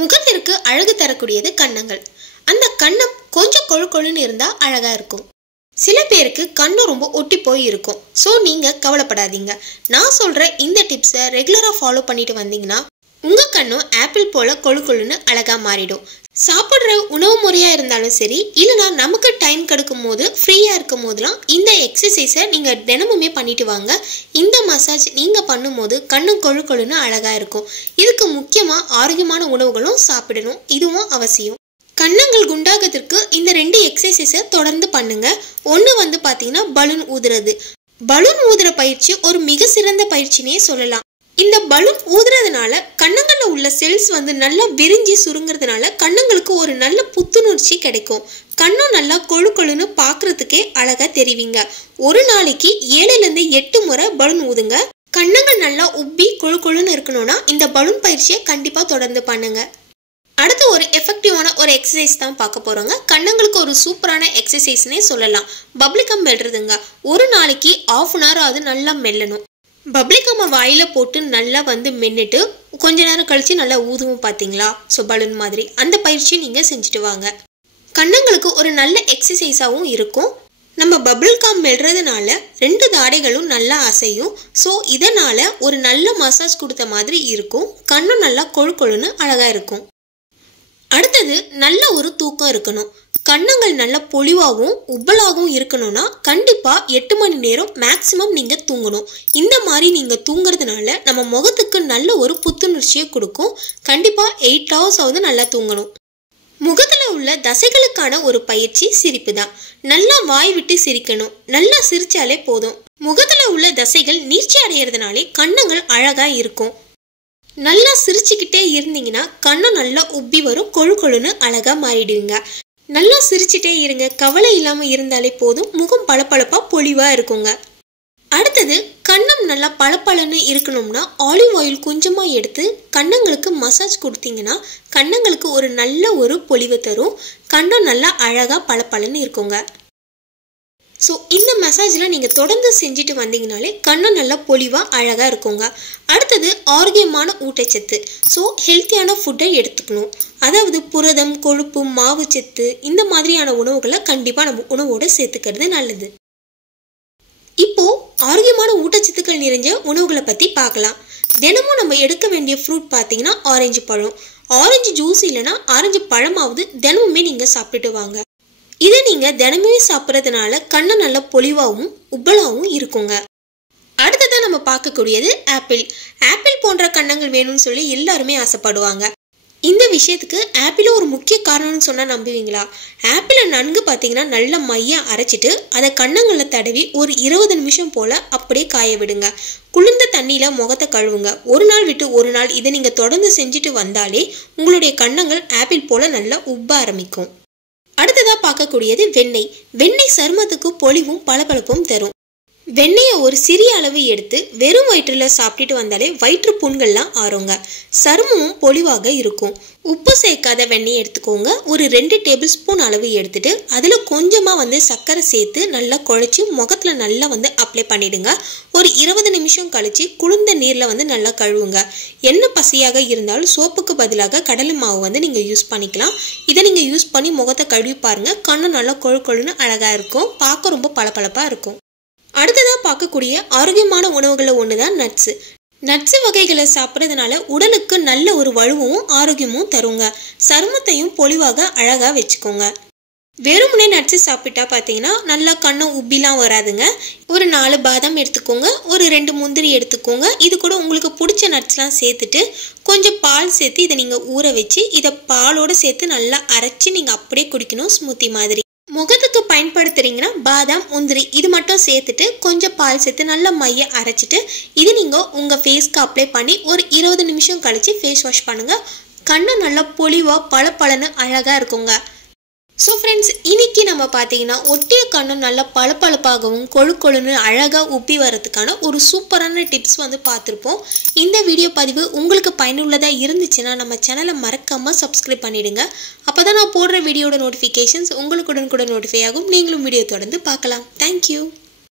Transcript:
முகத்திற்கு அழகு தரக்கூடியது கன்னங்கள். அந்த கன்னம் கொஞ்சம் கொழு கொழுன்னு இருந்தா அழகா இருக்கும். சில பேருக்கு கண்ணு ரொம்ப ஒட்டி போய் இருக்கும். ஸோ நீங்க கவலைப்படாதீங்க. நான் சொல்ற இந்த டிப்ஸை ரெகுலரா ஃபாலோ பண்ணிட்டு வந்தீங்கன்னா உங்க கண்ணும் ஆப்பிள் போல கொழு கொழுன்னு அழகா மாறிடும். சாப்பிட்ற உணவு முறையா இருந்தாலும் சரி, இல்லைனா நமக்கு டைம் கிடைக்கும் போது ஃப்ரீயா இருக்கும் போதுலாம் இந்த எக்ஸசைஸை நீங்க தினமுமே பண்ணிட்டு வாங்க. இந்த மசாஜ் நீங்க பண்ணும்போது கண்ணும் கொழு கொழுன்னு அழகா இருக்கும். இதுக்கு முக்கியமா ஆரோக்கியமான உணவுகளும் சாப்பிடணும், இதுவும் அவசியம். கன்னங்கள் குண்டாகிறதுக்கு இந்த 2 எக்ஸசைஸை தொடர்ந்து பண்ணுங்க. ஒன்று பார்த்தீங்கன்னா பலூன் ஊதுறது. பலூன் ஊதுற பயிற்சி ஒரு மிக சிறந்த பயிற்சினே சொல்லலாம். இந்த பலூன் ஊதுறதுனால கன்னங்கள்ல உள்ள செல்ஸ் நல்லா விரிஞ்சி சுருங்கிறதுனால கன்னங்களுக்கு ஒரு நல்ல புத்துணர்ச்சி கிடைக்கும். கண்ணும் நல்லா கொழு கொழுன்னு பார்க்கறதுக்கே அழகா தெரிவிங்க. ஒரு நாளைக்கு 7-8 முறை பலூன் ஊதுங்க. கன்னங்கள் நல்லா உப்பி கொழு கொழுன்னு இருக்கணும்னா இந்த பலூன் பயிற்சியை கண்டிப்பா தொடர்ந்து பண்ணுங்க. அடுத்து ஒரு எஃபெக்டிவான ஒரு எக்ஸசைஸ் தான் பார்க்க போறோங்க. கன்னங்களுக்கு ஒரு சூப்பரான எக்ஸசைஸ்னே சொல்லலாம். பப்ளிகம் மெல்றதுங்க. ஒரு நாளைக்கு 1/2 hour ஆகுது நல்லா மெல்லணும். பப்ளிகம்மை வாயில போட்டு நல்லா மென்னுட்டு கொஞ்ச நேரம் கழிச்சு நல்லா ஊதுவும் பார்த்தீங்களா? ஸோ பலூன் மாதிரி அந்த பயிற்சி நீங்க செஞ்சுட்டு வாங்க. கன்னங்களுக்கு ஒரு நல்ல எக்ஸசைஸாகவும் இருக்கும். நம்ம பபிள்காம் மெல்றதுனால 2 தாடைகளும் நல்லா அசையும். ஸோ இதனால ஒரு நல்ல மசாஜ் கொடுத்த மாதிரி இருக்கும். கண்ணும் நல்லா கொழு கொழுன்னு அழகா இருக்கும். அடுத்தது நல்ல ஒரு தூக்கம் இருக்கணும். கன்னங்கள் நல்ல பொலிவாகவும் உப்பலாகவும் இருக்கணும்னா கண்டிப்பா 8 மணி நேரம் மேக்சிமம் நீங்க தூங்கணும். இந்த மாதிரி நீங்க தூங்குறதுனால நம்ம முகத்துக்கு நல்ல ஒரு புத்துணர்ச்சியை கொடுக்கும். கண்டிப்பா 8 hours ஆவது நல்லா தூங்கணும். முகத்துல உள்ள தசைகளுக்கான ஒரு பயிற்சி சிரிப்பு தான். நல்லா வாய் விட்டு சிரிக்கணும். நல்லா சிரிச்சாலே போதும். முகத்துல உள்ள தசைகள் நீர்ச்சி அடைகிறதுனாலே கன்னங்கள் அழகா இருக்கும். நல்லா சிரிச்சுக்கிட்டே இருந்தீங்கன்னா கண்ணம் நல்லா உப்பி வரும், கொழு கொழுன்னு அழகா மாறிடுவீங்க. நல்லா சிரிச்சுட்டே இருங்க. கவலை இல்லாம இருந்தாலே போதும். முகம் பளபளப்பா பொலிவா இருக்குங்க. அடுத்தது கன்னம் நல்லா பளபளன்னு இருக்கணும்னா ஆலிவ் ஆயில் கொஞ்சமா எடுத்து கன்னங்களுக்கு மசாஜ் கொடுத்தீங்கன்னா கன்னங்களுக்கு ஒரு நல்ல ஒரு பொலிவு தரும். கன்னம் நல்லா அழகா பளபளன்னு இருக்குங்க. ஸோ இந்த மசாஜில் நீங்கள் தொடர்ந்து செஞ்சுட்டு வந்தீங்கனாலே கண்ணும் நல்லா பொலிவாக அழகாக இருக்குங்க. அடுத்தது ஆரோக்கியமான ஊட்டச்சத்து. ஸோ ஹெல்த்தியான ஃபுட்டை எடுத்துக்கணும். அதாவது புரதம், கொழுப்பு, மாவுச்சத்து இந்த மாதிரியான உணவுகளை கண்டிப்பாக நம்ம உணவோடு சேர்த்துக்கிறது நல்லது. இப்போ ஆரோக்கியமான ஊட்டச்சத்துக்கள் நிறைஞ்ச உணவுகளை பற்றி பார்க்கலாம். தினமும் நம்ம எடுக்க வேண்டிய ஃப்ரூட் பார்த்தீங்கன்னா ஆரஞ்சு பழம். ஆரஞ்சு ஜூஸ் இல்லைன்னா ஆரஞ்சு பழமாவது தினமுமே நீங்கள் சாப்பிட்டுட்டு வாங்க. இதை நீங்க தினமே சாப்பிட்றதுனால கண்ணு நல்ல பொலிவாகவும் உப்பலாகவும் இருக்குங்க. அடுத்ததான் நம்ம பார்க்கக்கூடியது ஆப்பிள். ஆப்பிள் போன்ற கன்னங்கள் வேணும்னு சொல்லி எல்லாருமே ஆசைப்படுவாங்க. இந்த விஷயத்துக்கு ஆப்பிளும் ஒரு முக்கிய காரணம்னு சொன்னா நம்புவீங்களா? ஆப்பிளை நன்கு பார்த்தீங்கன்னா நல்ல மையா அரைச்சிட்டு அதை கன்னங்களில் தடவி ஒரு 20 நிமிஷம் போல அப்படியே காய விடுங்க. குளிர்ந்த தண்ணியில முகத்தை கழுவுங்க. ஒரு நாள் விட்டு ஒரு நாள் இதை நீங்க தொடர்ந்து செஞ்சுட்டு வந்தாலே உங்களுடைய கன்னங்கள் ஆப்பிள் போல நல்லா உப்ப ஆரம்பிக்கும். அடுத்ததா பார்க்கக்கூடியது வெண்ணெய். வெண்ணெய் சருமத்துக்கு பொலிவும் பளபளப்பும் தரும். வெண்ணெயை ஒரு சிறிய அளவு எடுத்து வெறும் வயிற்றுல சாப்பிட்டுட்டு வந்தாலே வயிற்று புண்கள்லாம் ஆறுங்க. சருமமும் பொலிவாக இருக்கும். உப்பு சேர்க்காத வெண்ணெய் எடுத்துக்கோங்க. ஒரு 2 டேபிள் ஸ்பூன் அளவு எடுத்துட்டு அதில் கொஞ்சமாக சர்க்கரை சேர்த்து நல்லா குழைச்சி முகத்தில் நல்லா அப்ளை பண்ணிடுங்க. ஒரு 20 நிமிஷம் கழிச்சு குளிர்ந்த நீரில் நல்லா கழுவுங்க. என்ன பசியாக இருந்தாலும் சோப்புக்கு பதிலாக கடலை மாவு நீங்கள் யூஸ் பண்ணிக்கலாம். இதை நீங்கள் யூஸ் பண்ணி முகத்தை கழுவி பாருங்கள். கண்ணு நல்லா கொழு கொழுன்னு அழகாக இருக்கும். பார்க்க ரொம்ப பளபளப்பாக இருக்கும். அடுத்ததாக பார்க்கக்கூடிய ஆரோக்கியமான உணவுகளில் ஒன்று தான் நட்ஸு. நட்ஸு வகைகளை சாப்பிட்றதுனால உடலுக்கு நல்ல ஒரு வலுவும் ஆரோக்கியமும் தருங்க. சருமத்தையும் பொலிவாக அழகாக வச்சுக்கோங்க. வெறுமனே நட்ஸு சாப்பிட்டா பார்த்தீங்கன்னா நல்லா கண்ணம் உப்பிலாம் வராதுங்க. ஒரு 4 பாதாம் எடுத்துக்கோங்க. ஒரு 2 முந்திரி எடுத்துக்கோங்க. இது கூட உங்களுக்கு பிடிச்ச நட்ஸ்லாம் சேர்த்துட்டு கொஞ்சம் பால் சேர்த்து இதை நீங்கள் ஊற வச்சு இதை பாலோடு சேர்த்து நல்லா அரைச்சி நீங்கள் அப்படியே குடிக்கணும், ஸ்மூத்தி மாதிரி. முகத்துக்கு பயன்படுத்துறீங்கன்னா பாதாம், முந்திரி இது மட்டும் சேர்த்துட்டு கொஞ்சம் பால் சேர்த்து நல்லா மைய அரைச்சிட்டு இது நீங்கள் உங்கள் ஃபேஸ்க்கு அப்ளை பண்ணி ஒரு 20 நிமிஷம் கழித்து ஃபேஸ் வாஷ் பண்ணுங்கள். கண்ணு நல்லா பொலிவாக பளபளன்னு அழகாக இருக்குங்க. ஸோ ஃப்ரெண்ட்ஸ், இன்னைக்கு நம்ம பார்த்தீங்கன்னா ஒட்டிய கண்ணு நல்லா பளபளப்பாகவும் கொழு கொழுன்னு அழகாக உப்பி வரதுக்கான ஒரு சூப்பரான டிப்ஸ் பார்த்துருப்போம். இந்த வீடியோ பதிவு உங்களுக்கு பயனுள்ளதாக இருந்துச்சுன்னா நம்ம சேனலை மறக்காமல் சப்ஸ்கிரைப் பண்ணிவிடுங்க. அப்போ தான் நான் போடுற வீடியோட நோட்டிஃபிகேஷன்ஸ் உங்களுக்கு உடனுக்குடன் நோட்டிஃபை ஆகும். நீங்களும் வீடியோ தொடர்ந்து பார்க்கலாம். தேங்க்யூ.